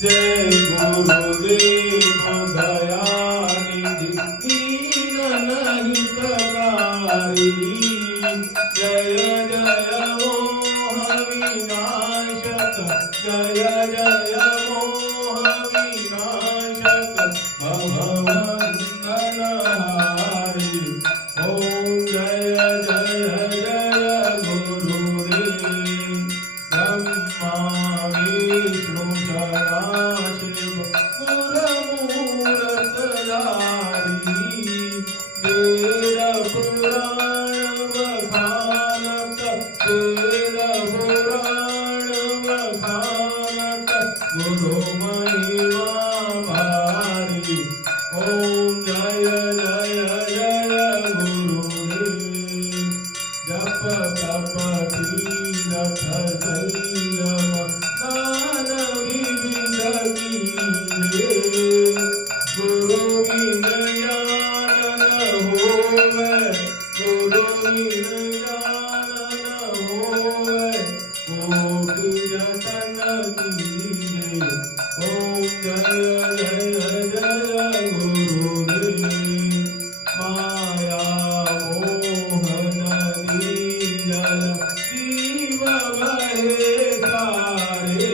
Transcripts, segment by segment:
जय गुरुदेव दयानिधि दीन हितकारी जय जय मोह विनाशक जय जय मोह विनाशक भववंदनहारी ओम जय जय जय गुरुदेव ब्रह्मा विष्णु सदाशिव गुरुमूर्तधारी वेद पुराण वखानत वेद पुराण वखानत गुरु महिमा भारी ओम जय जय जय गुरुदेव जप तप तीरथ संयम दान विविध कीजे गुरु बिन ज्ञान न होवे गुरु बिन ज्ञान न होवे कोट जतन कीजे ओम जय जय जय गुरुदेव माया मोहन नीजल जीव वहे सारे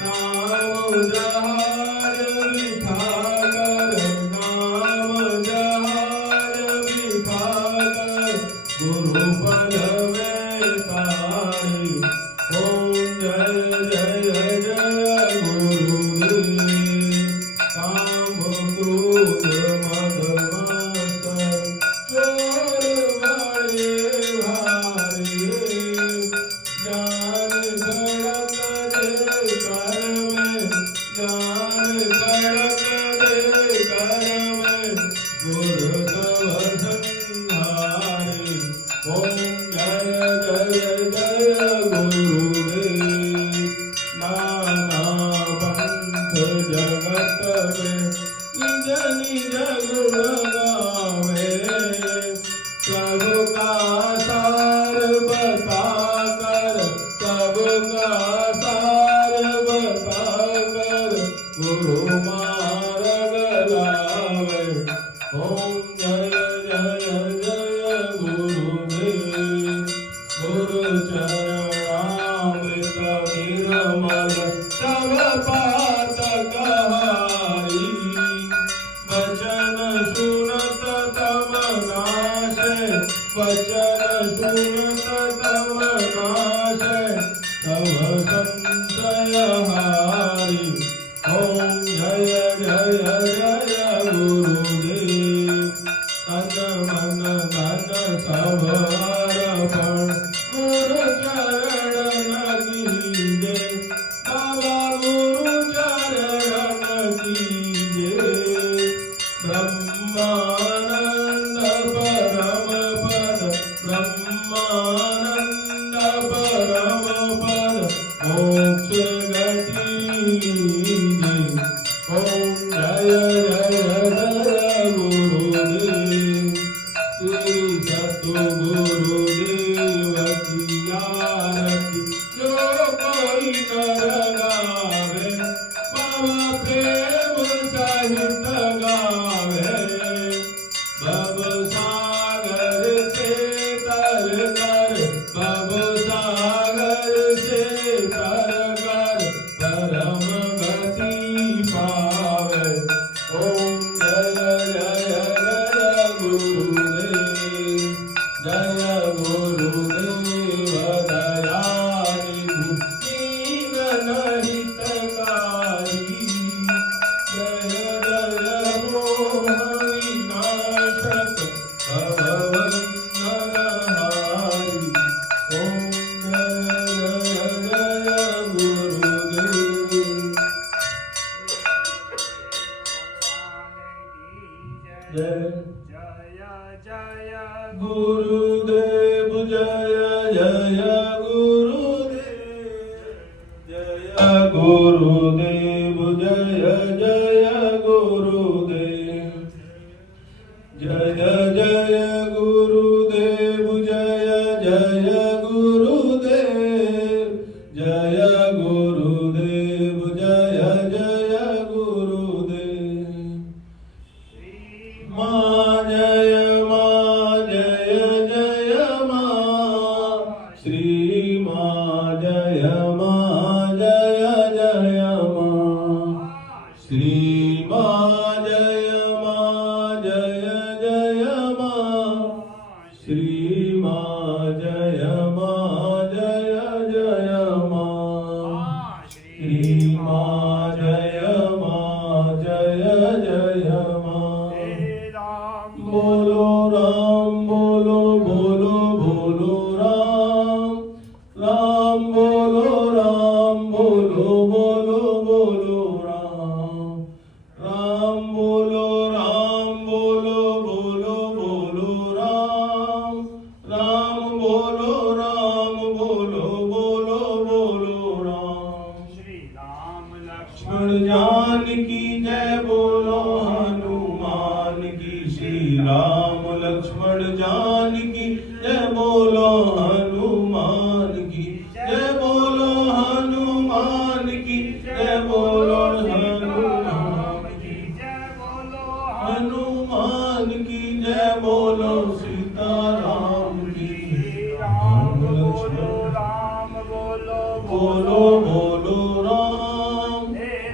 नाम जहाज बिठाकर नाम जहाज बिठाकर गुरु पद में तारे ओम जय जय जय गुरुदेव काम क्रोध मद मातर चोर बड़े भारी ज्ञान गणक दे कर में ज्ञान गणक दे कर में गुरु सब संहारे ओम जय जय जय गुरुदेव नाना पंथ जगत में निज निज गुण गावे सबका सार बताकर सबका सार बताकर गुरु मार्ग लावे ओम जय जय जय गुरुदेव गुरु चरणामृत निर्मल तव पातकहारी वचन सुनत तम नाशे वचन सुनत तम नाशे तव संशय हारी ओम जय जय जय गुरुदेव तन मन धन सब अर्पण गुरु चरण कीजे बाबा गुरु चरण कीजे ब्रह्मानंद परम पद ब्रह्मानंद परम पद मोक्ष गति ओम जय जय जय गुरुदेव श्री सतगुरुदेव की आरती जो कोई कर गावे बाबा प्रेम सहित गावे भव सागर से तर कर भव सागर से तर कर परम गति पावे ओम जय जय जय गुरुदेव जय गुरुदेव दयानिधि दीन हितकारी जय जय मोह विनाशक भववंदनहारी ओम जय जय जय गुरुदेव जय जय गुरुदेव जय जय गुरुदेव जय गुरुदेव जय जय गुरुदेव जय जय गुरुदेव जय जय गुरुदेव जय गुरुदेव जय जय गुरुदेव माँ जय जय माँ श्री माँ जय माँ श्री माँ जय जय माँ श्री माँ जय श्री माँ जय जय माँ बोलो राम बोलो बोलो बोलो राम राम बोलो राम बोलो बोलो बोलो राम राम बोलो राम बोलो बोलो बोलो राम राम बोलो राम बोलो बोलो बोलो राम श्री राम लक्ष्मण लक्ष्मण जानकी जय बोलो हनुमान की श्री राम लक्ष्मण जानकी जय बोलो हनुमान की जय बोलो हनुमान की जय बोलो हनुमान की जय बोलो हनुमान की जय बोलो सीताराम की राम बोलो राम बोलो बोलो बोलो राम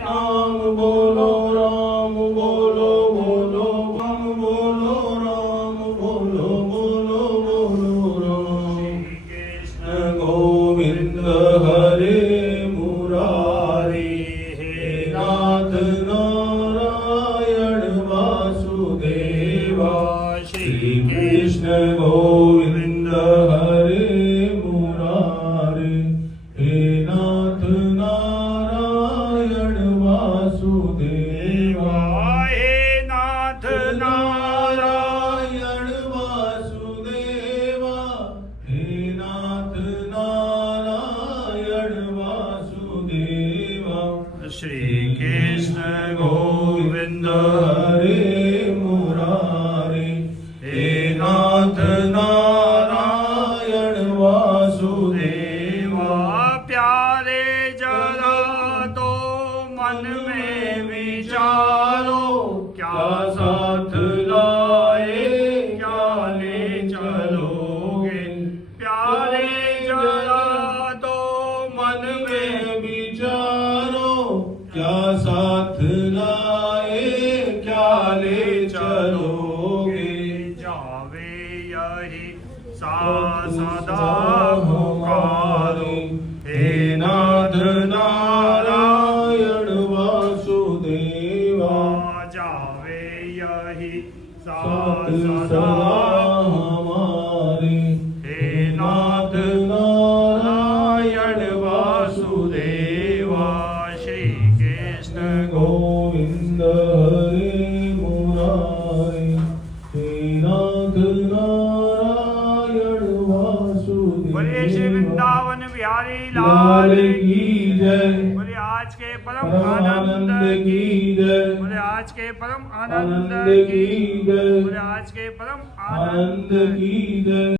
राम बोलो राम बोलो बोलो राम बोलो राम बोलो बोलो बोलो राम कृष्ण गोविंद हरे मुरारी हे नाथ नारायण वासुदेवा श्री कृष्ण गोविंद हरे मुरारी हे नाथ नारायण वासुदेवा हे नाथ नारायण वासुदेवा हे नाथ नारायण वासुदेवा श्री कृष्ण गोविंद हरे मुरारी हे नाथ नारायण वासुदेवा प्यारे जरा तो मन में विचारो क्या साथ लाए क्या ले चलोगे प्यारे जरा तो मन में विचारो क्या साथ लाए क्या ले चलोगे जावे यही सदा पुकारो हे नाथ नारायण वासुदेवा जावे यही साथ सदा सदा हमारे हे नाथ नारायण वासुदेवा श्री कृष्ण गोविंद हरे मुरारी हे नाथ नारायण बोलिए श्री वासुदेवा वृंदावन बिहारी लाल लाल की जय बोले आज के परम परमानंद आनंद की जय बोले आज के परम आनंद आनंद की जय बोले आज के परम आनंद की जय